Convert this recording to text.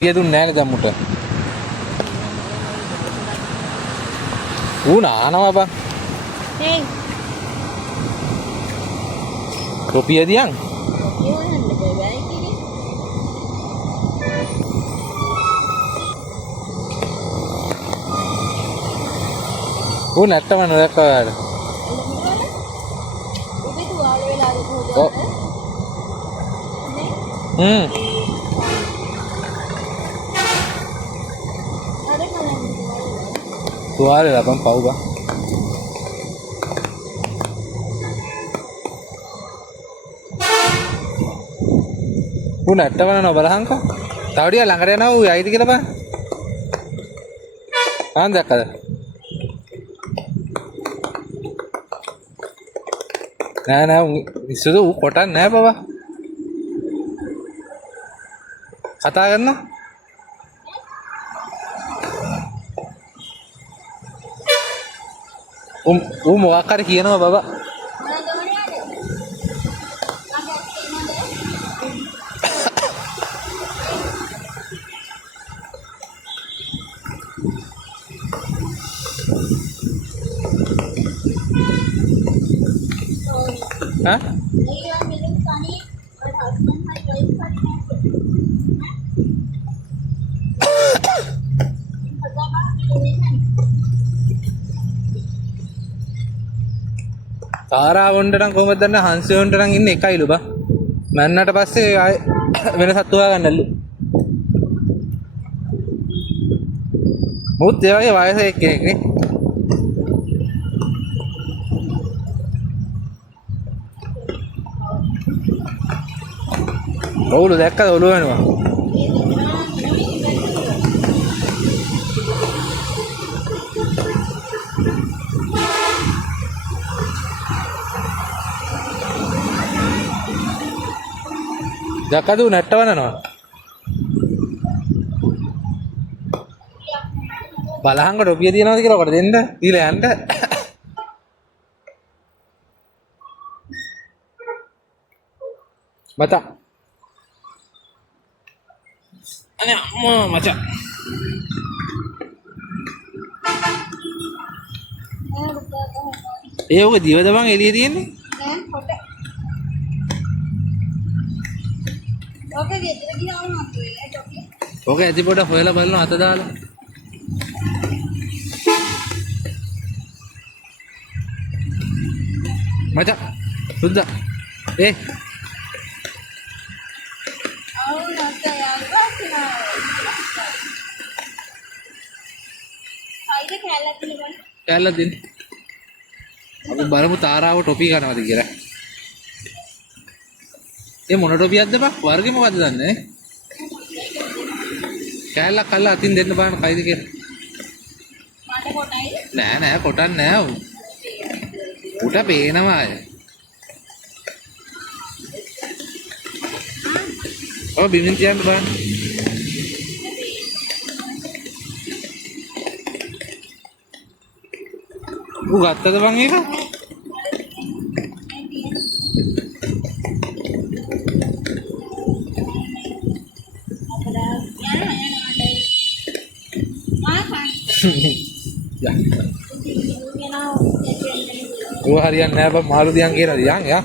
රුපිය දුන්නේ නැහැ නේද අම්මුට? ඌ නානවා බං. හේ. රුපිය දියන්. ඌ නැත්තම නොදැක්කා. තුවාලේ ලබන් පව් බා. ඌ නැට්ටවන නෝ බලහන්කෝ. තව ටික ළඟට යනවා ඌ යයිද කියලා බලන්න. ආන් දැක්කද? නෑ විශ්වද ඌ කොටන්නේ නෑ බබා. කතා කරනවා. ඌ මොකක් හරි කියනවා බබා. Hah? තාරා වොන්ට නම් කොහොමද දන්නේ හංසය වොන්ට නම් ඉන්නේ එකයිලු බා. මැන්නට පස්සේ ආයෙ වෙන සත්තු හොයාගන්නලු. මොකද ඒ වගේ වයස එක්කෙනෙක් නේ. ඔවුලු දැක්කද ඔළුව වෙනවා. දැක්කද ඌ නැට්ටවනනවා. බලහංග රුපිය තියනවාද කියලා ඔකට දෙන්න. ඊළඟ යන්න. මචං. අනේ අම්මා මචං. ඒ ඔක දිවද බං එළියේ තියෙන්නේ? නෑ කොට. ඔක ගෙදර ගියාම මතුවෙලා චොක්ලට්. ඔක ඇති පොඩ හොයලා බලනවා අත දාලා. මචං සුද්දා ඒ කැල්ල දෙන්න. අපි බලමු තාරාව ටොපි කරනවද කියලා. ඒ මොන ටොපියක්ද බා? වර්ගෙ මොකද්ද දන්නේ? කැල්ලක් කල්ලා අතින් දෙන්න බලන්න කයිද කියලා. මට කොටයිද? නෑ කොටන්නේ නෑ උ. උට පේනවා අය. ඔය බිමින් තියන්න බලන්න. ඌ ගත්තද බං ඒක? ඌ හරියන්නේ නෑ බං මාළු දියන් කියනද යන් යා.